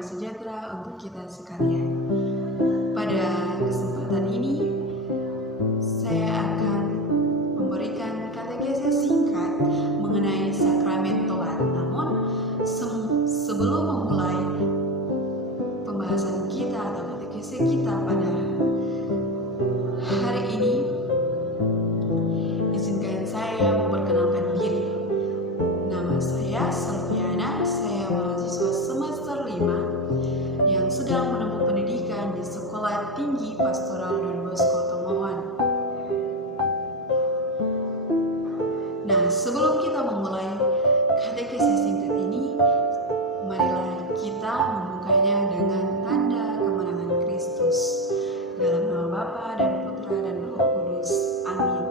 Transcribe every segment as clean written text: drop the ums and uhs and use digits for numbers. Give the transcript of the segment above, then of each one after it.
damai sejahtera untuk kita sekalian. Pada kesempatan ini, saya akan memberikan katekese singkat mengenai sakramen tobat. Namun, sebelum memulai pembahasan kita atau katekese kita pada hari ini, izinkan saya memperkenalkan diri. Nama saya Selviana, saya mahasiswa semester 5 yang sedang menempuh pendidikan di Sekolah Tinggi Pastoral Don Bosco Tomohon. Nah, sebelum kita memulai katekese singkat ini, marilah kita membukanya dengan tanda kemenangan Kristus. Dalam nama Bapa dan Putra dan Roh Kudus. Amin.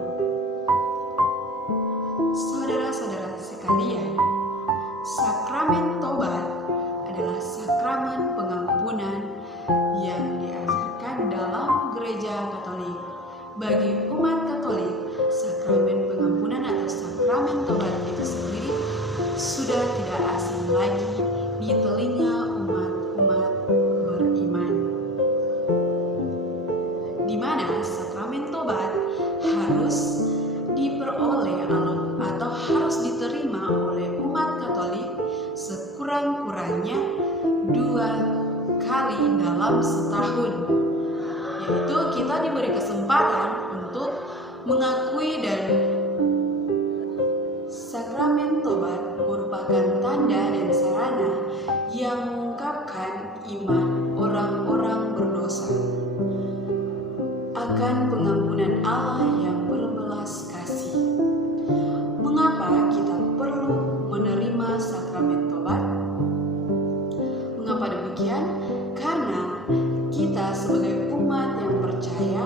Saudara-saudara sekalian, sakramen tobat adalah sakramen pengampunan yang diajarkan dalam Gereja Katolik. Bagi umat Katolik, sakramen pengampunan atau sakramen tobat itu sendiri sudah tidak asing lagi di telinga umat-umat beriman, di mana sakramen tobat harus diperoleh atau harus diterima oleh umat Katolik sekurang-kurangnya 2 kali dalam setahun, yaitu kita diberi kesempatan untuk mengakui dan sakramen tobat merupakan tanda dan sarana yang mengungkapkan iman orang-orang berdosa akan pengampunan Allah yang berbelas kasih. Mengapa kita perlu menerima sakramen tobat? Mengapa demikian? Karena kita sebagai umat yang percaya,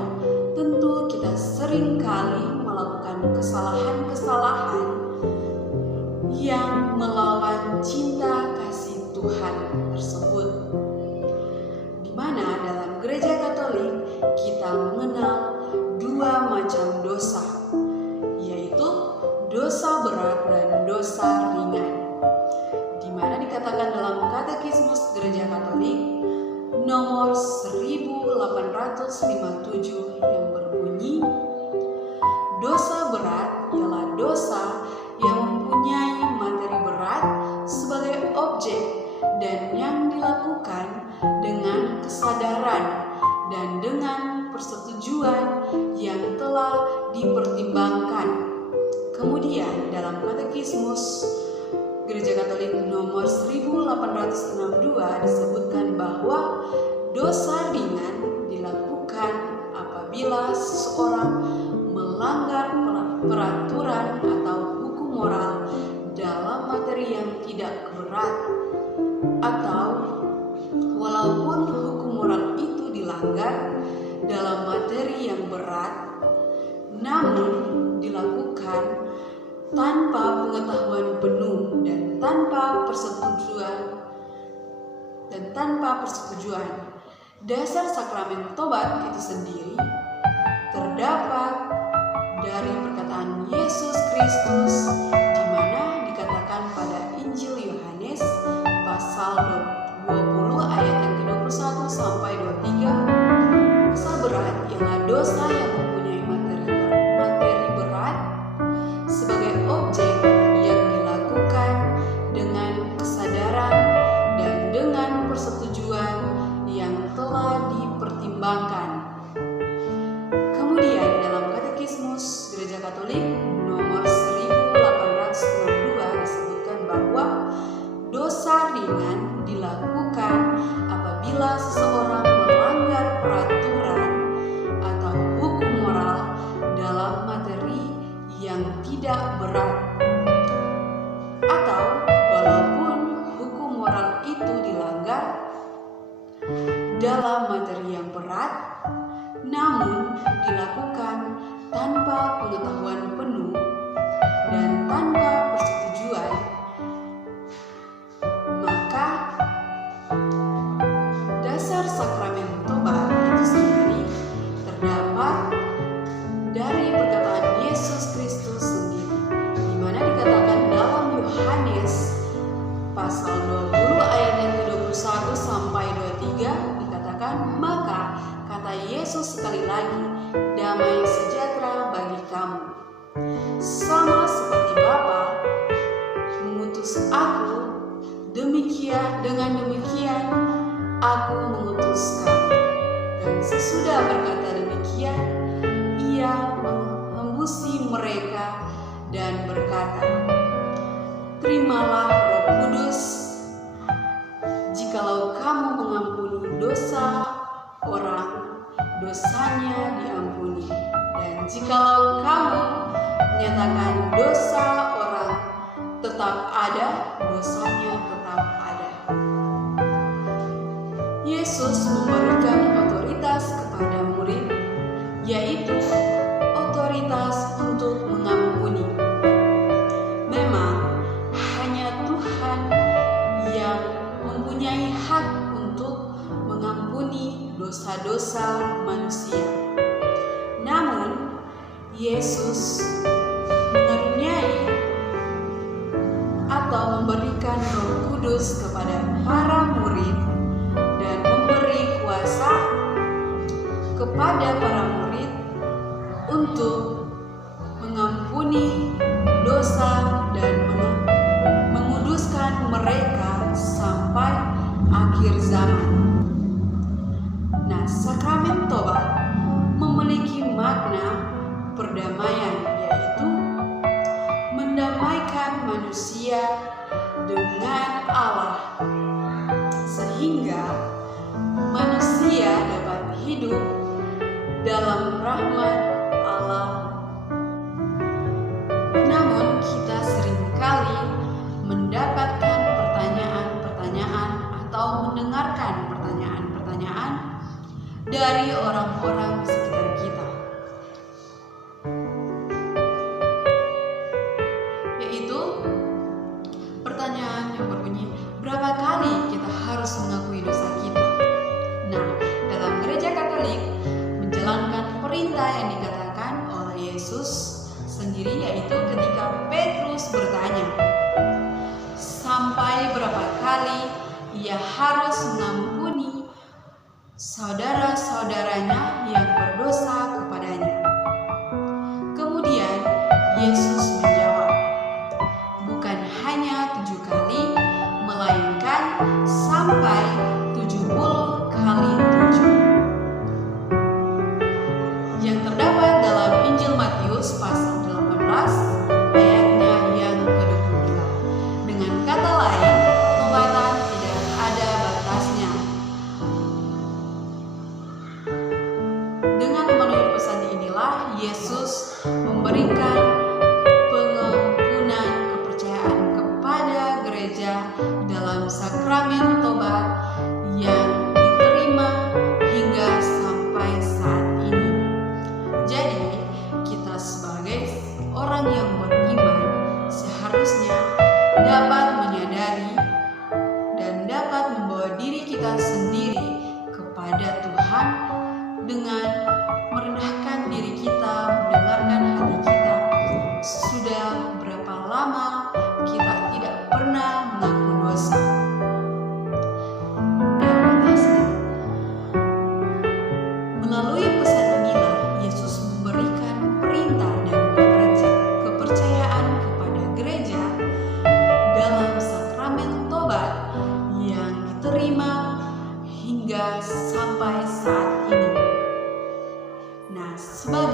tentu kita seringkali melakukan kesalahan-kesalahan yang melawan cinta kasih Tuhan tersebut. Di mana dalam Gereja Katolik kita mengenal 2 macam dosa, yaitu dosa berat dan dosa ringan. Di mana dikatakan dalam Katekismus Gereja Katolik nomor 1857 yang berbunyi, dosa berat ialah dosa yang mempunyai materi berat sebagai objek dan yang dilakukan dengan kesadaran dan dengan persetujuan yang telah dipertimbangkan. Kemudian dalam Katekismus Gereja Katolik nomor 1862 disebutkan bahwa dosa ringan dilakukan apabila seseorang melanggar peraturan atau hukum moral dalam materi yang tidak berat, atau walaupun hukum moral itu dilanggar dalam materi yang berat, namun dilakukan tanpa pengetahuan penuh dan tanpa persetujuan. Dasar sakramen tobat itu sendiri terdapat dari perkataan Yesus Kristus, di mana dikatakan pada Injil Yohanes pasal 20 ayat yang ke-21 sampai 23. Dosa berat ialah dosa yang mempunyai materi berat sebagai objek yang dilakukan dengan kesadaran dan dengan persetujuan yang telah dipertimbangkan. Kemudian dalam Katekismus Gereja Katolik nomor 1862 disebutkan bahwa dosa ringan dilakukan apabila seseorang melanggar peraturan atau hukum moral dalam materi yang tidak berat, atau walaupun hukum moral itu dilanggar dalam materi yang berat, namun dilakukan tanpa pengetahuan penuh dan tanpa persetujuan, maka dasar sakramen tobat itu sendiri terdapat dari perkataan Yesus Kristus sendiri, di mana dikatakan dalam Yohanes pasal 20 ayat yang ke-21 sampai katakan, maka kata Yesus sekali lagi, damai sejahtera bagi kamu. Sama seperti Bapa mengutus aku, dengan demikian aku mengutus kamu. Dan sesudah berkata demikian, ia menghembusi mereka dan berkata, terimalah Roh Kudus. Jikalau kamu mengampuni dosa orang, dosanya diampuni. Dan jikalau kamu menyatakan dosa orang tetap ada, dosanya tetap ada. Yesus memberikan otoritas kepada murid, yaitu otoritas untuk mengampuni. Memang hanya Tuhan yang mempunyai hak untuk mengampuni dosa-dosa manusia. Namun Yesus mengaruniai atau memberikan Roh Kudus kepada para murid dan memberi kuasa kepada para murid untuk mengampuni dosa dan menguduskan mereka sampai akhir zaman. Nah, sakramen tobat memiliki makna perdamaian, yaitu mendamaikan manusia dengan Allah, sehingga manusia dapat hidup dalam rahmat Allah. Namun kita seringkali mendapatkan pertanyaan-pertanyaan atau mendengarkan pertanyaan-pertanyaan dari orang-orang di sekitar kita, yaitu pertanyaan yang berbunyi, berapa kali kita harus mengakui dosa kita? Nah, dalam gereja Katolik menjalankan perintah yang dikatakan oleh Yesus sendiri, yaitu ketika Petrus bertanya, sampai berapa kali ia harus mengampuni saudara-saudaranya yang berdosa kepadanya? Kemudian Yesus menjawab, bukan hanya 7 kali, melainkan sampai 70 kali 7. Yang terdapat dalam Injil Matius pasal 18 ayatnya yang ke-22. Dengan kata lain, tobatan tidak ada batasnya. Dengan memenuhi pesan inilah Yesus memberikan pengampunan kepercayaan kepada gereja dalam sakramen tobat yang diterima hingga sampai saat ini. Jadi, kita sebagai orang yang beriman seharusnya dapat menyadari dan dapat membawa diri kita sendiri kepada Tuhan dengan merendahkan diri kita, mendengarkan hati kita. Sudah berapa lama kita tidak pernah mengaku dosa? Melalui pesan inilah Yesus memberikan perintah dan kepercayaan kepada gereja dalam sakramen tobat yang diterima hingga sampai saat ini. Nah, sebagai